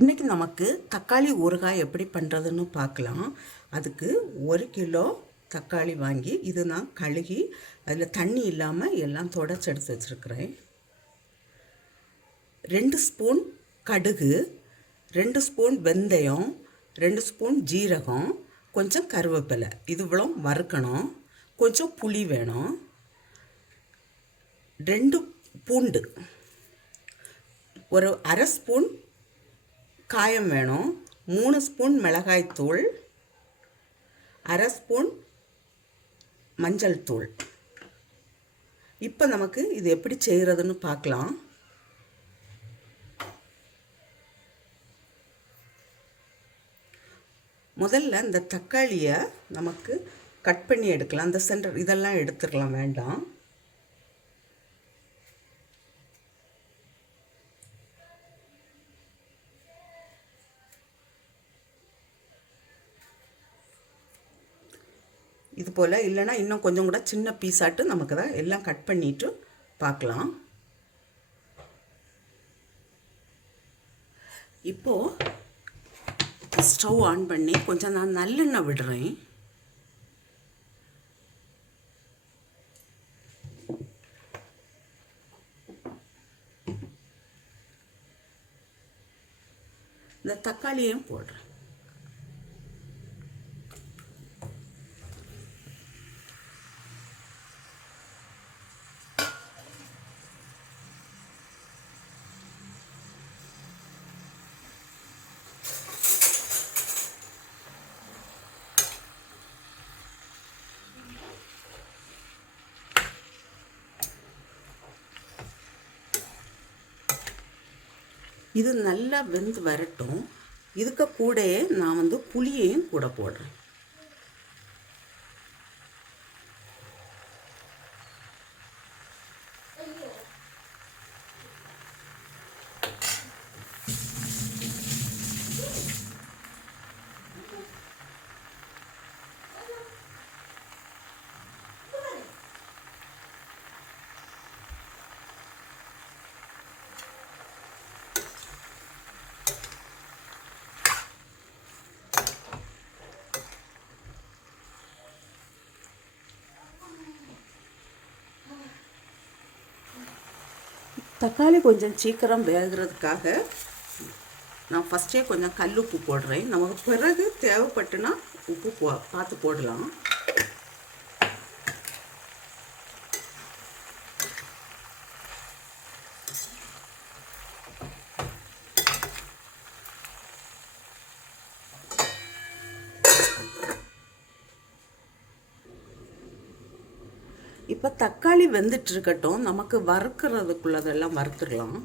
இன்றைக்கி நமக்கு தக்காளி ஊறுகாய் எப்படி பண்ணுறதுன்னு பார்க்கலாம். அதுக்கு 1 கிலோ தக்காளி வாங்கி இது நான் கழுகி அதில் தண்ணி இல்லாமல் எல்லாம் தொடச்சி எடுத்து வச்சுருக்கிறேன். 2 ஸ்பூன் கடுகு, 2 ஸ்பூன் வெந்தயம், 2 ஸ்பூன் ஜீரகம், கொஞ்சம் கருவேப்பிலை, இதுவ்வளோ வறுக்கணும். கொஞ்சம் புளி வேணும். 2 பூண்டு, ஒரு அரை ஸ்பூன் காயம் வேணும். 3 ஸ்பூன் மிளகாய்த்தூள், அரை ஸ்பூன் மஞ்சள் தூள். இப்போ நமக்கு இது எப்படி செய்கிறதுன்னு பார்க்கலாம். முதல்ல இந்த தக்காளியை நமக்கு கட் பண்ணி எடுக்கலாம். இந்த சென்டர் இதெல்லாம் எடுத்துக்கலாம், வேண்டாம். இது போல் இல்லைன்னா இன்னும் கொஞ்சம் கூட சின்ன பீஸாட்டு நமக்கு தான் எல்லாம் கட் பண்ணிவிட்டு பார்க்கலாம். இப்போது ஸ்டவ் ஆன் பண்ணி கொஞ்சம் நான் நல்லெண்ணெய் விடுறேன். இந்த தக்காளியையும் போடுறேன். இது நல்லா வெந்து வரட்டும். இதுக்கு கூடயே நான் புளியையும் கூட போடுறேன். தக்காளி கொஞ்சம் சீக்கிரம் வேகிறதுக்காக நான் ஃபஸ்ட்டே கொஞ்சம் கல் உப்பு போடுறேன். நமக்கு பிறகு தேவைப்பட்டுனா உப்பு பார்த்து போடலாம். இப்போ தக்காளி வெந்துட்டு இருக்கட்டும். நமக்கு வறுக்கிறதுக்குள்ளதெல்லாம் வறுத்துடலாம்.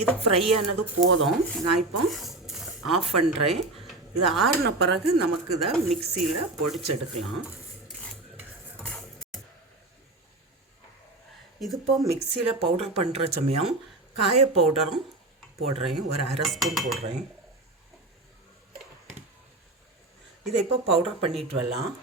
இது ஃப்ரை ஆனது போதும். நான் இப்போ ஆஃப் பண்ணுறேன். இது ஆறின பிறகு நமக்கு இதை மிக்சியில் பொடிச்செடுக்கலாம். இது இப்போ மிக்சியில் பவுடர் பண்ணுற சமயம் காய பவுடரும் போடுறேன். ஒரு அரை ஸ்பூன் போடுறேன். இதை இப்போ பவுடர் பண்ணிட்டு வரலாம்.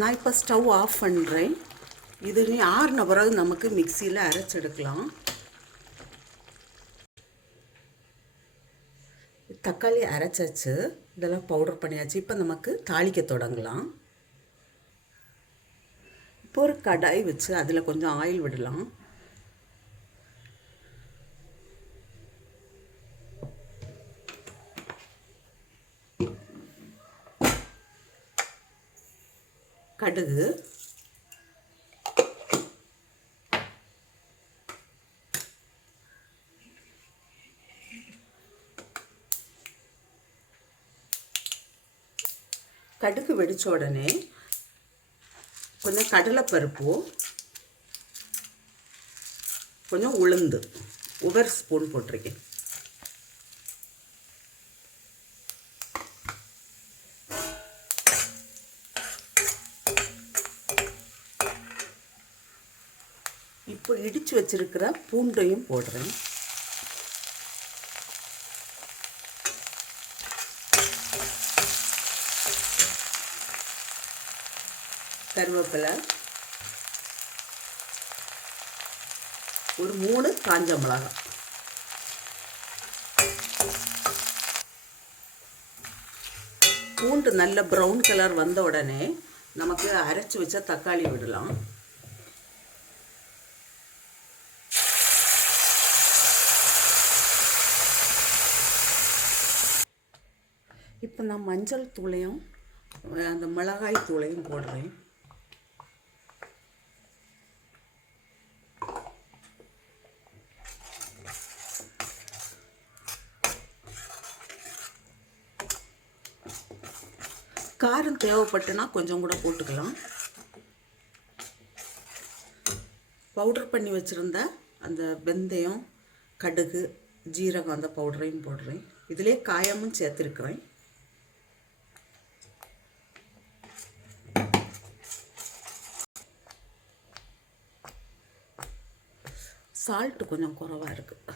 நான் இப்போ ஸ்டவ் ஆஃப் பண்ணுறேன். இது நீ ஆறின பிறகு நமக்கு மிக்சியில் அரைச்செடுக்கலாம். தக்காளி அரைச்சாச்சு, இதெல்லாம் பவுடர் பண்ணியாச்சு. இப்போ நமக்கு தாளிக்க தொடங்கலாம். இப்போ ஒரு கடாய் வச்சு அதில் கொஞ்சம் ஆயில் விடலாம். கடுகு, கடுகு வெடிச்ச உடனே கொஞ்சம் கடலைப்பருப்பு, கொஞ்சம் உளுந்து 1 ஸ்பூன் போட்டிருக்கேன். இப்போ இடித்து வச்சிருக்கிற பூண்டையும் போடுறேன். கருவேப்பிலை, ஒரு 3 காஞ்ச மிளகாய். பூண்டு நல்ல ப்ரௌன் கலர் வந்த உடனே நமக்கு அரைச்சி வச்ச தக்காளி விடலாம். இப்போ நான் மஞ்சள் தூளையும் அந்த மிளகாய் தூளையும் போடுறேன். காரம் தேவைப்பட்டுனா கொஞ்சம் கூட போட்டுக்கலாம். பவுடர் பண்ணி வச்சுருந்த அந்த வெந்தயம், கடுகு, ஜீரகம் அந்த பவுடரையும் போடுறேன். இதிலே காயமும் சேர்த்துருக்குறேன். சால்ட்டு கொஞ்சம் குறைவாக இருக்குது.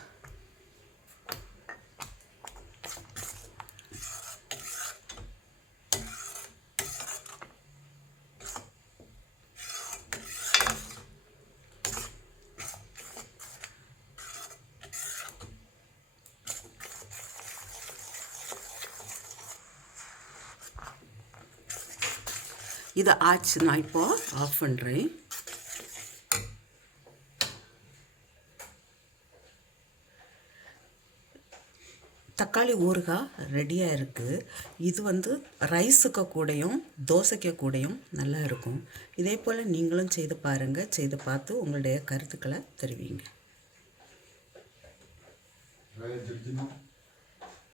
இதை ஆச்சு, நான் இப்போ ஆஃப் பண்ணுறேன். தக்காளி ஊறுகாய் ரெடியாக இருக்குது. இது ரைஸுக்கு கூடயும் தோசைக்கு கூடயும் நல்லா இருக்கும். இதே போல் நீங்களும் செய்து பாருங்கள். செய்து பார்த்து உங்களுடைய கருத்துக்களை தெரிவிங்க.